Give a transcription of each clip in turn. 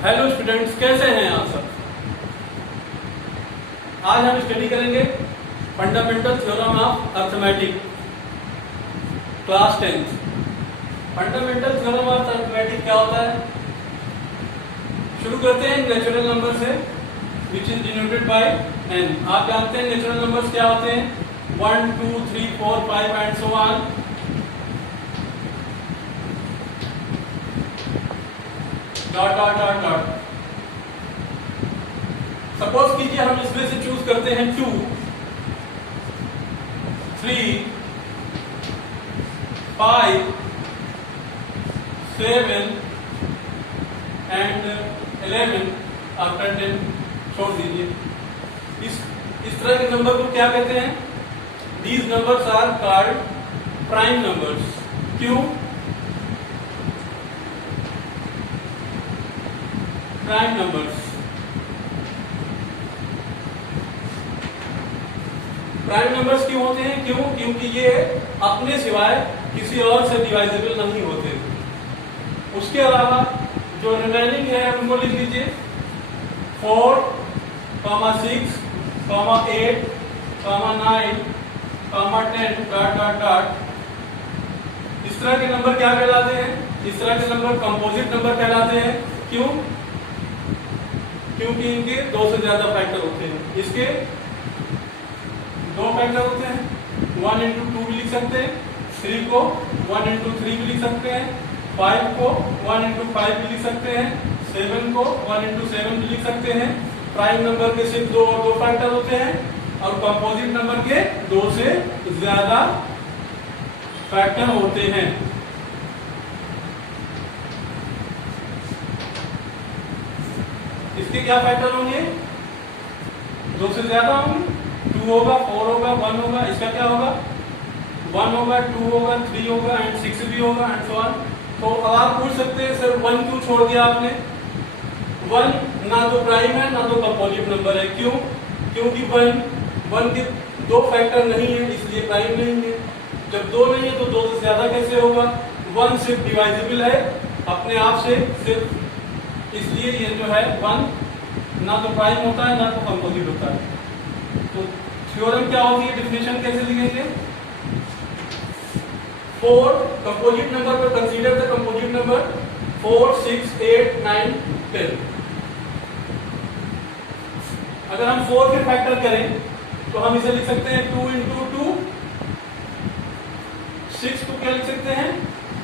Hello students, कैसे हैं आप सब। आज हम स्टडी करेंगे fundamental theorem of arithmetic class 10th। Fundamental theorem of arithmetic क्या होता है, शुरू करते हैं नेचुरल नंबर से, which is denoted by n। आप जानते हैं नेचुरल नंबर्स क्या होते हैं, 1 2 3 4 5 and so on. Dot dot dot dot. Suppose कीजिए हम इसमें से चूज करते हैं 2 3 5 7 एंड 11 आफ्टर 10 छोड़ दीजिए। इस तरह के नंबर को क्या कहते हैं, these numbers are called prime numbers. क्यों? Prime numbers. प्राइम नंबर्स क्यों होते हैं? क्योंकि ये अपने सिवाय किसी और से डिवाइजेबल नहीं होते। उसके अलावा जो रिमेनिंग है उनको लिख लीजिए 4, 6, 8, 9, 10 डॉट डॉट डॉट। इस तरह के नंबर क्या कहलाते हैं? इस तरह के नंबर कंपोजिट नंबर कहलाते हैं। क्यों? क्योंकि इनके 2 से ज्यादा फैक्टर होते हैं। इसके 2 फैक्टर होते हैं, 1 into 2 भी लिख सकते हैं, 3 को 1 into 3 भी लिख सकते हैं, 5 को 1 into 5 भी लिख सकते हैं, 7 को 1 into 7 भी लिख सकते हैं। प्राइम नंबर के सिर्फ 2 और 2 फैक्टर होते हैं और कंपोजिट नंबर के 2 से ज्यादा फैक्टर होते हैं। इसके क्या फैक्टर होंगे? 2 से ज्यादा होंगे, 2 होगा, 4 होगा, 1 होगा। इसका क्या होगा? 1 होगा, 2 होगा, 3 होगा एंड 6 भी होगा एंड सो ऑन। तो अब आप पूछ सकते हैं सर 1 क्यों छोड़ दिया आपने? 1 ना तो प्राइम है ना तो कंपोजिट नंबर है। क्यों? क्योंकि 1 के 2 फैक्टर नहीं है, इसलिए प्राइम नहीं है। जब 2 नहीं है तो 2 से ज्यादा कैसे होगा? 1 सिर्फ डिवाइजेबल है अपने आप से सिर्फ, इसलिए ये जो है 1 ना तो प्राइम होता है ना तो कंपोजिट होता है। तो थ्योरम क्या होती है, डेफिनेशन कैसे लिखेंगे? 4 कंपोजिट नंबर पर कंसीडर द कंपोजिट नंबर 4 6 8 9 10। अगर हम 4 के फैक्टर करें तो हम इसे लिख सकते हैं 2 into 2। 6 को क्या लिख सकते हैं?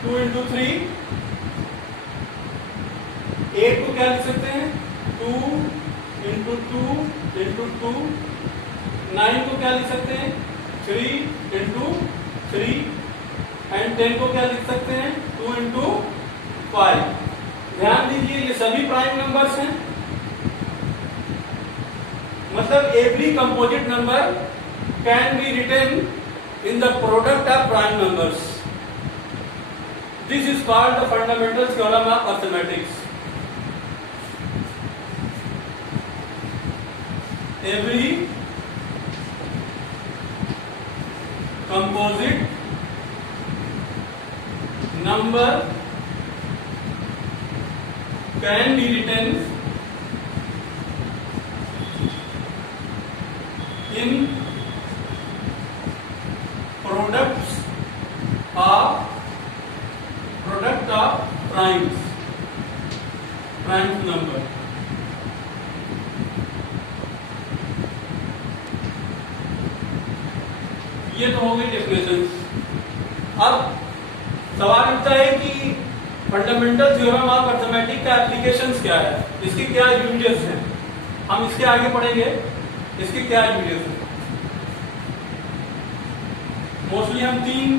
2 into 3। 8 को क्या लिख सकते हैं? 2 into 2 into 2। 9 को क्या लिख सकते हैं? 3 into 3 एंड 10 को क्या लिख सकते हैं? 2 into 5। ध्यान दीजिए ये सभी प्राइम नंबर्स हैं, मतलब every composite number can be written in the product of prime numbers. This is called the fundamental theorem of arithmetics. Every composite number can be written in product of prime number। ये तो हो गई definition. अब सवाल उठता है कि fundamental theorem of arithmetic का एप्लीकेशंस क्या है, इसके क्या यूजेस हैं। हम इसके आगे पढ़ेंगे इसके क्या यूजेस हैं। मोस्टली हम 3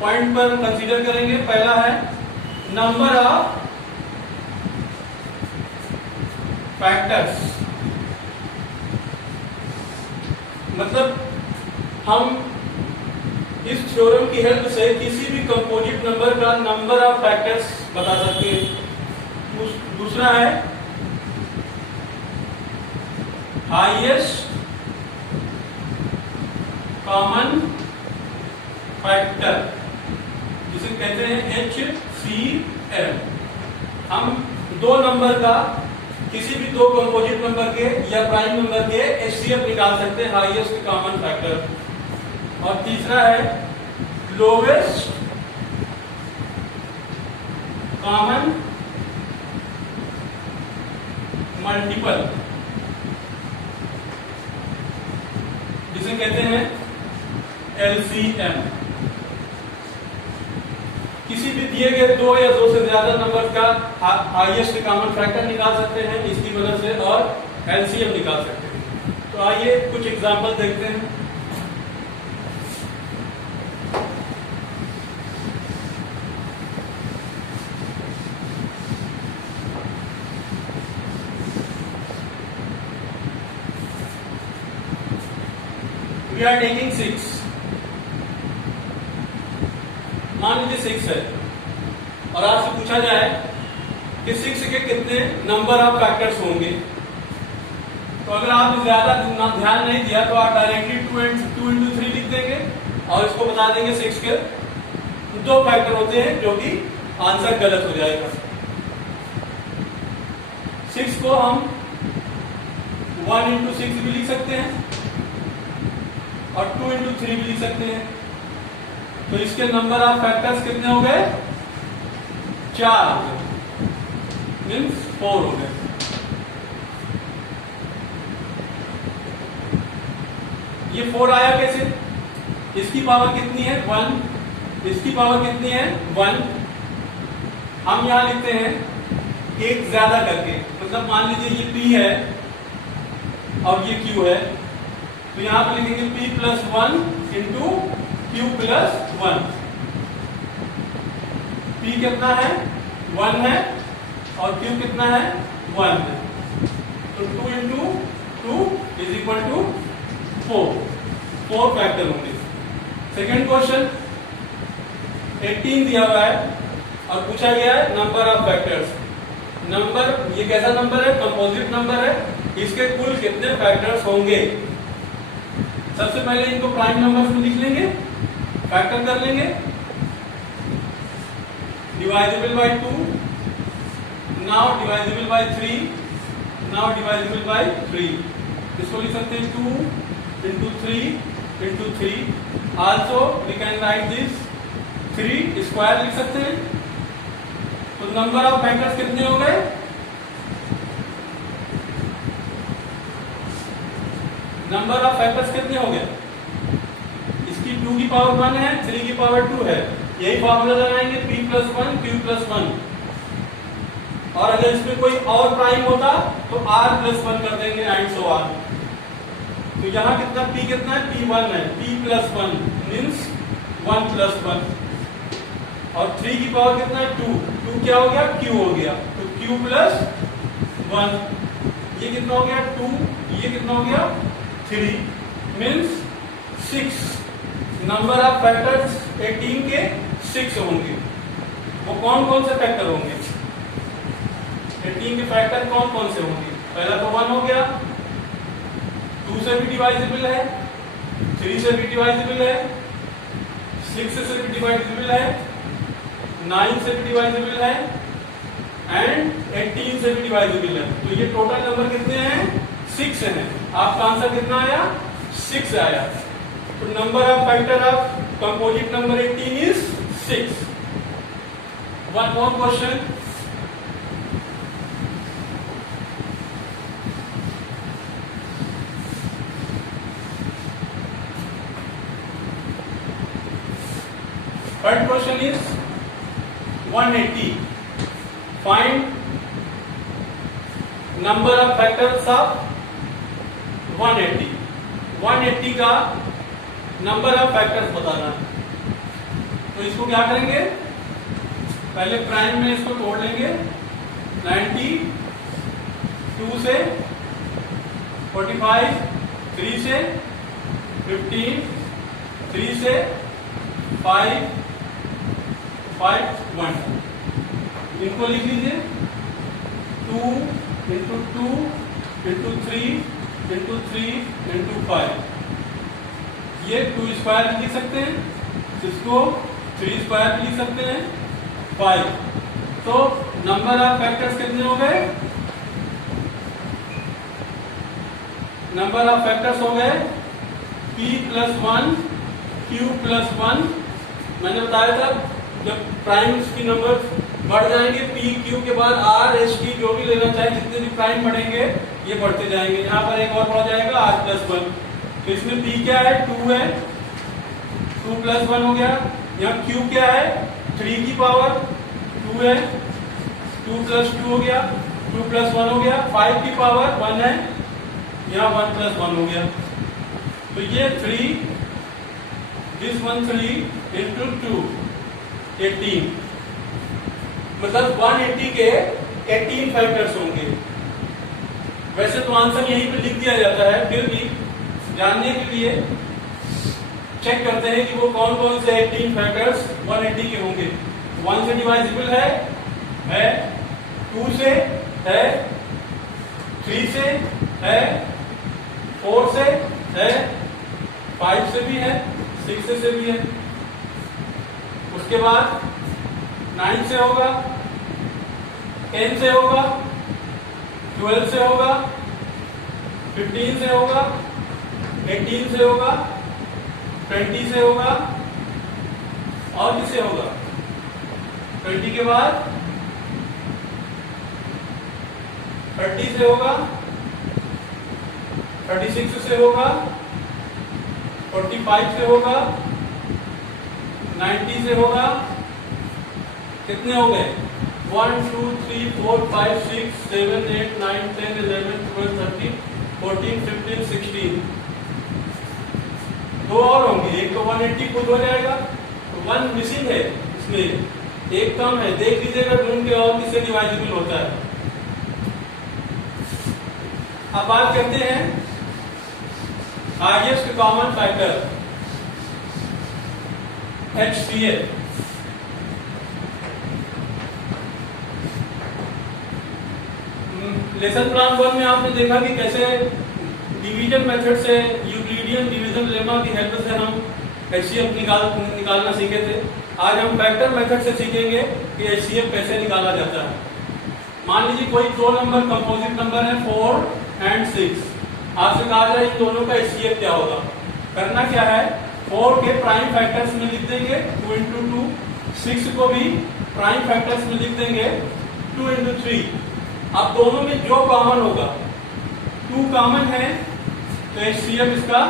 पॉइंट पर कंसीडर करेंगे। पहला है नंबर ऑफ फैक्टर्स, मतलब हम इस थ्योरम की हेल्प से किसी भी कंपोजिट नंबर का नंबर ऑफ फैक्टर्स बता सकते हैं। दूसरा है हाईएस्ट कॉमन फैक्टर, जिसे कहते हैं HCF। हम दो नंबर का, किसी भी दो कंपोजिट नंबर के या प्राइम नंबर के एचसीएफ निकाल सकते हैं, हाईएस्ट कॉमन फैक्टर। और तीसरा है लोवेस्ट कॉमन मल्टीपल, जिसे कहते हैं एलसीएम। किसी भी दिए गए दो या दो से ज्यादा नंबर का हाईएस्ट कॉमन फैक्टर निकाल सकते हैं इसकी मदद से, और एलसीएम निकाल सकते हैं। तो आइए कुछ एग्जांपल देखते हैं। We are taking 6, मान लीजिए 6 है, और आपसे पूछा जाए कि 6 के कितने नंबर ऑफ फैक्टर्स होंगे। तो अगर आपने ज्यादा ध्यान नहीं दिया तो आप डायरेक्टली 2 into 3 लिख देंगे और इसको बता देंगे 6 के दो फैक्टर होते हैं, जो कि आंसर गलत हो जाएगा। 6 को हम 1 into 6 भी लिख सकते हैं और 2 into 3 भी लिख सकते हैं। तो इसके नंबर ऑफ फैक्टर्स कितने हो गए? 4 हो गए, मीन्स 4 हो गए। ये 4 आया कैसे? इसकी पावर कितनी है? 1। इसकी पावर कितनी है? 1। हम यहां लिखते हैं एक ज्यादा करके, मतलब मान लीजिए ये P है और ये Q है, तो यहां पर लिखेंगे P plus 1 into Q plus 1। P कितना है? 1 है, और Q कितना है? 1 है। तो 2 into 2 is equal to 4। 4 factor होंगे। सेकेंड क्वेश्चन, 18 दिया हुआ है और पूछा गया है नंबर ऑफ फैक्टर्स। नंबर, ये कैसा नंबर है? कंपोजिट नंबर है, इसके कुल कितने फैक्टर्स होंगे? सबसे पहले इनको प्राइम नंबर्स में लिख लेंगे, फैक्टर कर लेंगे। Divisible by 2, now divisible by 3, now divisible by 3। इसको लिख सकते हैं 2 into 3 into 3। Also we can write this 3 square लिख सकते हैं। तो नंबर ऑफ फैक्टर्स कितने हो गए? नंबर ऑफ फैक्टर्स कितने हो गए? इसकी 2 की पावर 1 है, 3 की पावर 2 है। यही फॉर्मूला लगाएंगे P plus 1 Q plus 1। और अगर इसमें कोई और प्राइम होता तो R plus 1 कर देंगे एंड सो ऑन। तो यहाँ कितना P कितना है? P1 है। P plus 1 means 1 plus 1। और 3 की पावर कितना है? 2। 2 क्या हो गया? Q हो गया। तो Q plus 1। ये कितना हो गया? 2। ये कितना हो गया? 3 मीन्स 6। नंबर ऑफ फैक्टर्स 18 के 6 होंगे। वो कौन कौन से फैक्टर होंगे? 18 के फैक्टर कौन कौन से होंगे? पहला तो 1 हो गया, 2 से भी डिवाइजिबल है, 3 से भी डिवाइजिबल है, 6 से भी डिवाइजिबल है, 9 से भी डिवाइजिबल है एंड 18 से भी डिवाइजिबल है। तो ये टोटल नंबर कितने हैं? 6 हैं। आपका आंसर कितना आया? 6 आया। तो number of factor of composite number 18 is 6। One more question, third question is 180. Find number of factors of 180. 180 का नंबर ऑफ फैक्टर्स बताना है। तो इसको क्या करेंगे? पहले प्राइम में इसको तोड़ लेंगे। 90, 2 से 45, 3 से 15, 3 से 5, 5, 1। इनको लिख लीजिए 2 into 2 into 3 into 3 into 5। ये 2 स्क्वायर भी लिख सकते हैं, इसको 3 स्क्वायर भी लिख सकते हैं, 5। तो नंबर ऑफ फैक्टर्स कितने हो गए? नंबर ऑफ फैक्टर्स हो गए p + 1 q + 1। मैंने बताया था जब प्राइम्स की नंबर बढ़ जाएंगे p q के बाद r s t जो भी लेना चाहे जितने भी प्राइम बढ़ेंगे ये बढ़ते जाएंगे। यहाँ पर एक और बढ़ जाएगा r + 1। तो इसमें p क्या है? 2 है, 2 + 1 हो गया। यहाँ q क्या है? 3 की पावर 2 है, 2 + 2 हो गया, 2 + 1 हो गया। 5 की पावर 1 है, यहाँ 1 + 1 हो गया। तो ये 3 दिस 1 3 into 2 18, मतलब 180 के 18 फैक्टर्स होंगे। वैसे तो आंसर यहीं पे लिख दिया जाता है, फिर भी जानने के लिए चेक करते हैं कि वो कौन कौन से 18 फैक्टर्स 180 के होंगे। 1 से डिवाइजिबल है, 2 से है, 3 से है, 4 से है, 5 से भी है, 6 से भी है। उसके बाद 9 से होगा, 10 से होगा, 12 से होगा, 15 से होगा, 18 से होगा, 20 से होगा, और किससे होगा? 20 के बाद 30 से होगा, 36 से होगा, 45 से होगा, 90 से होगा। कितने हो गए? 1 2 3 4 5 6 7 8 9 10 11 12 13 14 15 16। दो और होंगे, एक तो 180 खुद हो जाएगा, तो 1 मिसिंग है, इसमें एक कम है। देख लीजिएगा ढूंढ के और किससे डिवाइजिबल होता है। अब बात करते हैं highest common factor HCF। Lesson plan 1 में आपने देखा कि कैसे डिवीजन मेथड से, यूक्लिडियन डिवीजन लेमा की हेल्प से हम HCF निकालना सीखे थे। आज हम फैक्टर मेथड से सीखेंगे कि HCF कैसे निकाला जाता है। मान लीजिए कोई दो नंबर कंपोजिट नंबर है 4 और 6। आपसे कहा जाए इन दोनों का HCF क्या होगा। करना क्या है, 4 के प्राइम फैक्टर्स में लिख देंगे 2 into 2, 6 को भी प्राइम फैक्टर्स में लिख देंगे 2 into 3। अब दोनों में जो कॉमन होगा, 2 कॉमन है तो HCF इसका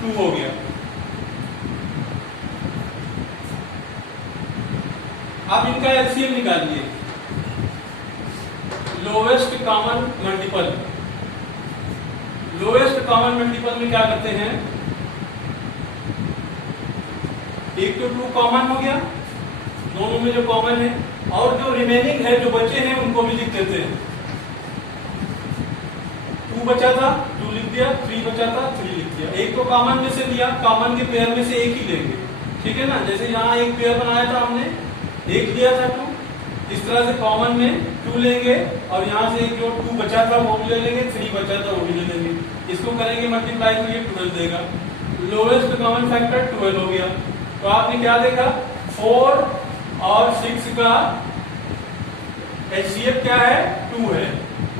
2 हो गया। अब इनका LCM निकालिए, lowest common multiple. Lowest common multiple में क्या करते हैं, एक तो 2 कॉमन हो गया, दोनों में जो कॉमन है, और जो रिमेनिंग है, जो बचे हैं, उनको भी लिख देते हैं। 2 बचा था 2 लिख दिया, 3 बचा था 3 लिख दिया। एक तो कॉमन में से लिया, कॉमन के पेयर में से एक ही लेंगे, ठीक है ना। जैसे यहाँ एक पेयर बनाया था हमने, एक लिया था 2, इस तरह से कॉमन में 2 लेंगे, और यहाँ से एक जो 2 बचा था वो भी ले लेंगे, 3 बचा था वो भी ले लेंगे। इसको करेंगे मल्टीप्लाई तो ये 12 देगा। लोवेस्ट कॉमन फैक्टर 12 हो गया। तो आपने क्या देखा, 4 और 6 का HCF क्या है, 2 है,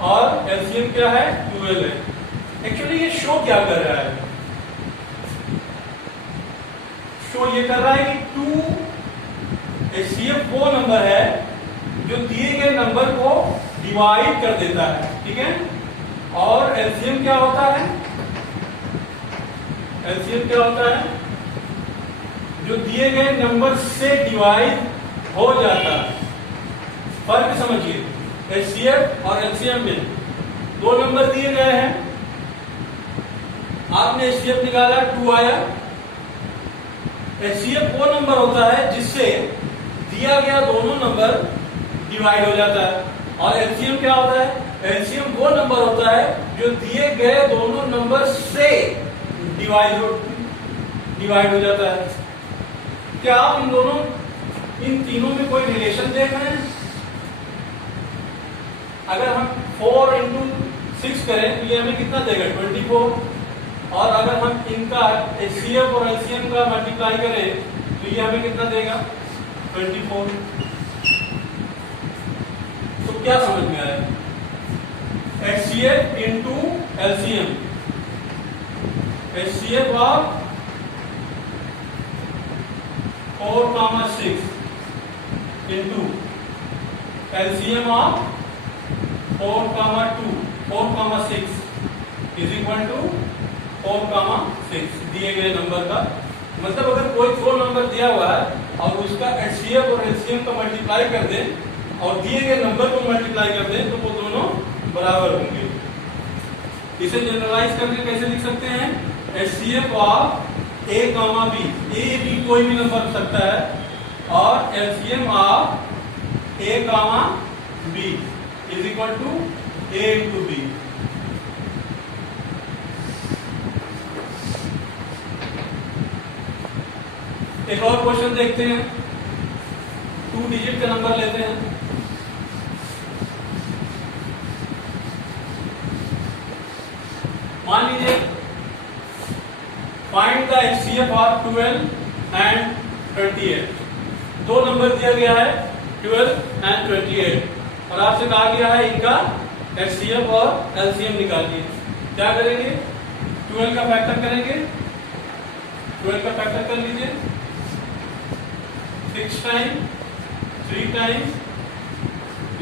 और LCM क्या है, 12 है। एक्चुअली ये शो क्या कर रहा है, शो ये कर रहा है कि 2 HCF वो नंबर है जो दिए गए नंबर को डिवाइड कर देता है, ठीक है। और LCM क्या होता है, LCM क्या होता है, जो दिए गए नंबर से डिवाइड हो जाता है। फर्क समझिए, HCF और LCM में 2 नंबर दिए गए हैं, आपने HCF निकाला 2 आया। HCF वो नंबर होता है जिससे दिया गया दोनों नंबर डिवाइड हो जाता है, और LCM क्या होता है, LCM वो नंबर होता है जो दिए गए दोनों नंबर से डिवाइड हो जाता है। क्या आप इन तीनों में कोई रिलेशन देख रहे हैं? अगर हम 4 into 6 करें तो ये हमें कितना देगा, 24। और अगर हम इनका HCF और LCM का मल्टीप्लाई करें तो ये हमें कितना देगा, 24। क्या समझ में आया? HCF into LCM, HCF of 4,6 into LCM of 4,2 4,6 is equal to 4,6 दिए गए नंबर का। मतलब अगर कोई दो नंबर दिया हुआ है और उसका HCF और LCM को मल्टीप्लाई कर दें और दिए गए नंबर को मल्टीप्लाई कर दें तो वो दोनों बराबर होंगे। इसे जनरलाइज करके कैसे लिख सकते हैं? HCF of A, B, A, B कोई भी नंबर हो सकता है और LCM of A, B is equal to A into B। एक और क्वेश्चन देखते हैं, 2 डिजिट का नंबर लेते हैं। मान लीजिए find the HCF of 12 and 28। दो नंबर दिया गया है 12 एंड 28 और आपसे कहा गया है इनका HCF और LCM निकालिए। क्या करेंगे? 12 का फैक्टर करेंगे। 12 का फैक्टर कर लीजिए, 6 टाइम 3 टाइम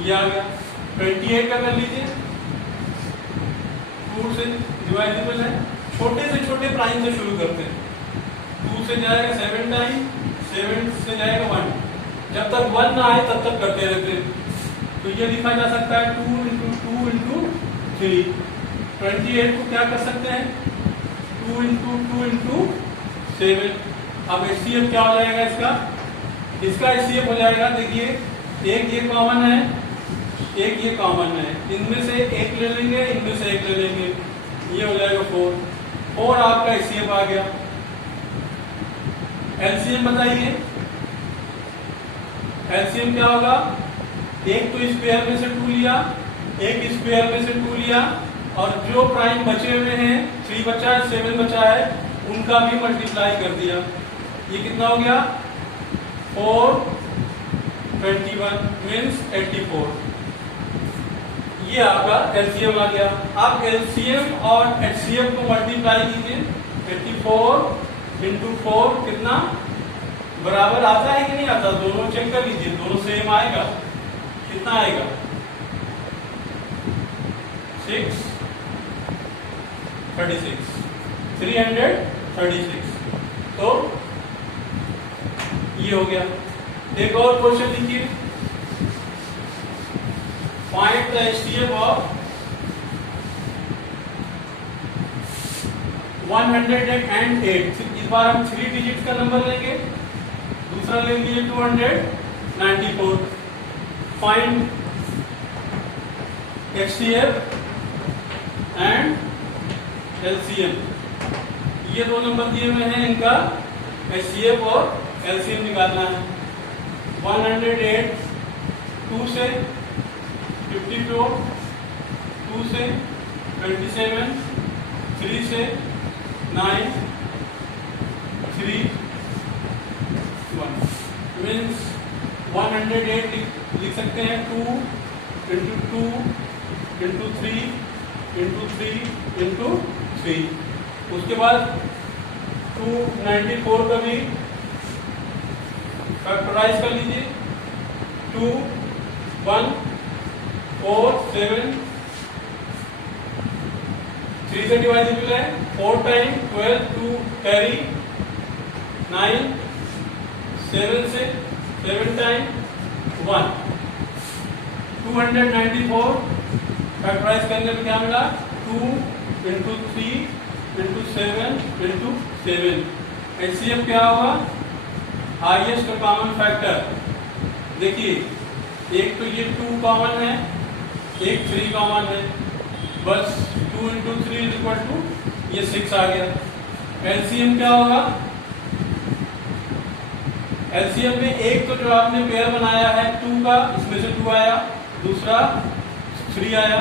ये आ गया। 28 का कर लीजिए, 2 से डिवाइडेबल है, छोटे से छोटे प्राइम से शुरू करते हैं। 2 से जाएगा 7 टाइम, 7 से जाएगा 1, जब तक 1 ना आए तब तक करते रहते हैं। तो ये लिखा जा सकता है 2 इंटू 2 इंटू 3। 28 को क्या कर सकते हैं? 2 इंटू 2 इंटू 7। अब HCF क्या हो जाएगा इसका? इसका HCF हो जाएगा, देखिए एक ये कॉमन है, एक ये कॉमन है, इनमें से एक ले लेंगे, इनमें से एक ले लेंगे, ये हो जाएगा 4 आपका HCF आ गया। LCM बताइए, LCM क्या होगा? एक तो इस पेयर में से 2 लिया, एक इस पेयर में से 2 लिया और जो प्राइम बचे हुए हैं 3 बचा है, 7 बचा है, उनका भी मल्टीप्लाई कर दिया। ये कितना हो गया? 4 21 मीन्स 84। ये आपका LCM आ गया। आप LCM और HCF को मल्टीप्लाई कीजिए, 84 इंटू 4 कितना बराबर आता है कि नहीं आता? दोनों चेक कर लीजिए, दोनों सेम आएगा। कितना आएगा? 636 336। तो ये हो गया। एक और क्वेश्चन लिखिए, फाइंड द HCF ऑफ 108। इस बार हम 3 डिजिट का नंबर लेंगे, दूसरा ले लीजिए 294। Find HCF and LCM। ये दो नंबर दिए हुए हैं, इनका HCF और LCM निकालना है। 108 2 से 54, 2 से 27, 3 से 9, 3 1 मीन्स 108 लिख सकते हैं। 2 इंटू 2 इंटू 3 इंटू 3 इंटू 3। उसके बाद 294 का भी फैक्टराइज कर लीजिए। 2 1 4 7 3 से डिवाइडेबल है, 4 टाइम 12 2 कैरी 9 7 से 7 टाइम 1 294 फैक्टराइज करने में क्या मिला? 2 इंटू 3 इंटू 7 इंटू 7। HCF क्या होगा? Highest common factor. देखिए एक तो ये 2 कॉमन है, एक 3 कॉमन है, बस 2 इंटू 3 इज इक्वल टू ये 6 आ गया। LCM क्या होगा? LCM में एक तो जो आपने पेयर बनाया है 2 का, इसमें से 2 आया, दूसरा 3 आया।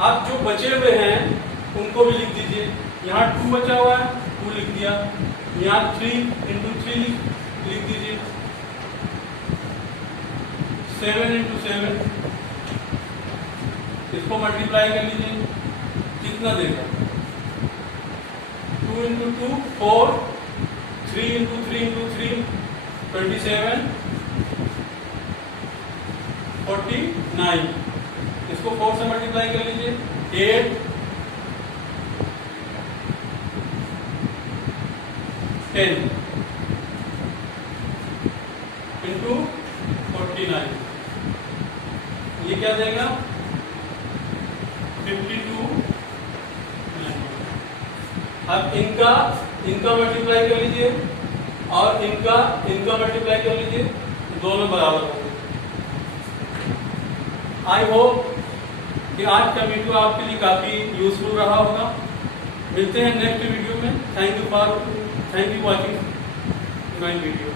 अब जो बचे हुए हैं उनको भी लिख दीजिए। यहाँ 2 बचा हुआ है, 2 लिख दिया। यहाँ 3 इंटू 3 लिख दीजिए। 7 इंटू 7 इसको मल्टीप्लाई कर लीजिए, कितना देगा? 2 इंटू 2 4, 3 इंटू 3 इंटू 3 27, 49। इसको 4 से मल्टीप्लाई कर लीजिए, 8 10 इंटू 49, ये क्या देगा? 52। अब इनका मल्टीप्लाई कर लीजिए और इनका मल्टीप्लाई कर लीजिए, दोनों बराबर होंगे। आई होप कि आज का वीडियो आपके लिए काफी यूजफुल रहा होगा। मिलते हैं नेक्स्ट वीडियो में। Thank you watching my video.